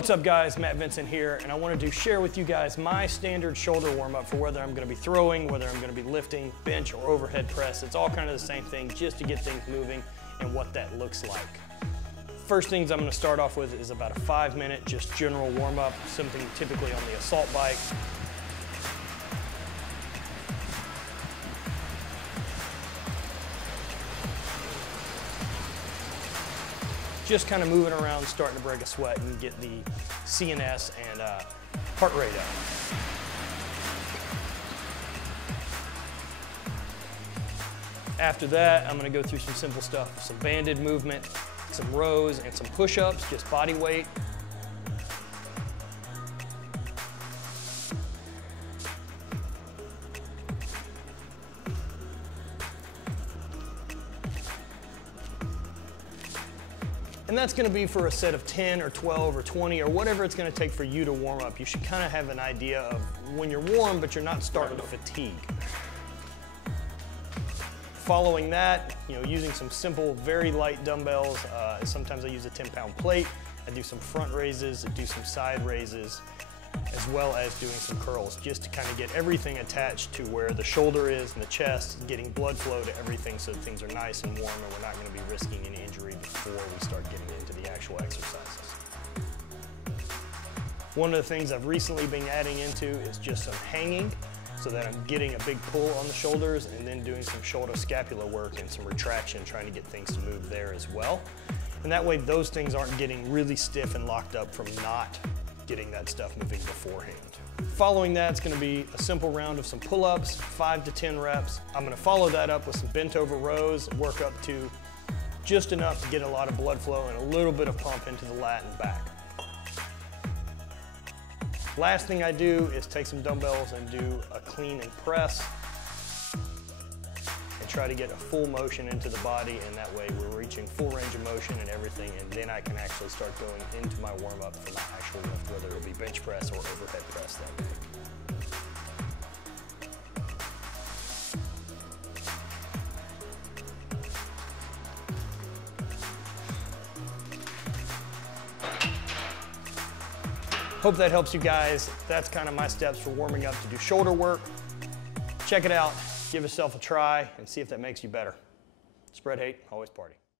What's up guys, Matt Vincent here, and I wanted to share with you guys my standard shoulder warm-up for whether I'm going to be throwing, whether I'm going to be lifting, bench, or overhead press. It's all kind of the same thing just to get things moving and what that looks like. First things I'm going to start off with is about a 5-minute just general warm-up, something typically on the assault bike. Just kind of moving around, starting to break a sweat and get the CNS and heart rate up. After that, I'm going to go through some simple stuff, some banded movement, some rows, and some push-ups, just body weight. And that's going to be for a set of 10 or 12 or 20 or whatever it's going to take for you to warm up. You should kind of have an idea of when you're warm, but you're not starting to fatigue. Following that, using some simple, very light dumbbells. Sometimes I use a 10-pound plate. I do some front raises, I do some side raises, as well as doing some curls, just to kind of get everything attached to where the shoulder is and the chest, getting blood flow to everything so that things are nice and warm and we're not going to be risking any injury before we start getting into the actual exercises. One of the things I've recently been adding into is just some hanging, so that I'm getting a big pull on the shoulders and then doing some shoulder scapular work and some retraction, trying to get things to move there as well. And that way those things aren't getting really stiff and locked up from not getting that stuff moving beforehand. Following that, it's going to be a simple round of some pull-ups, 5 to 10 reps. I'm going to follow that up with some bent over rows, work up to just enough to get a lot of blood flow and a little bit of pump into the lat and back. Last thing I do is take some dumbbells and do a clean and press and try to get a full motion into the body, and that way we're reaching full range of motion and everything, and then I can actually start going into my warm-up for my actual lift, whether it'll be bench press or overhead press that day. Hope that helps you guys. That's kind of my steps for warming up to do shoulder work. Check it out, give yourself a try, and see if that makes you better. Spread hate, always party.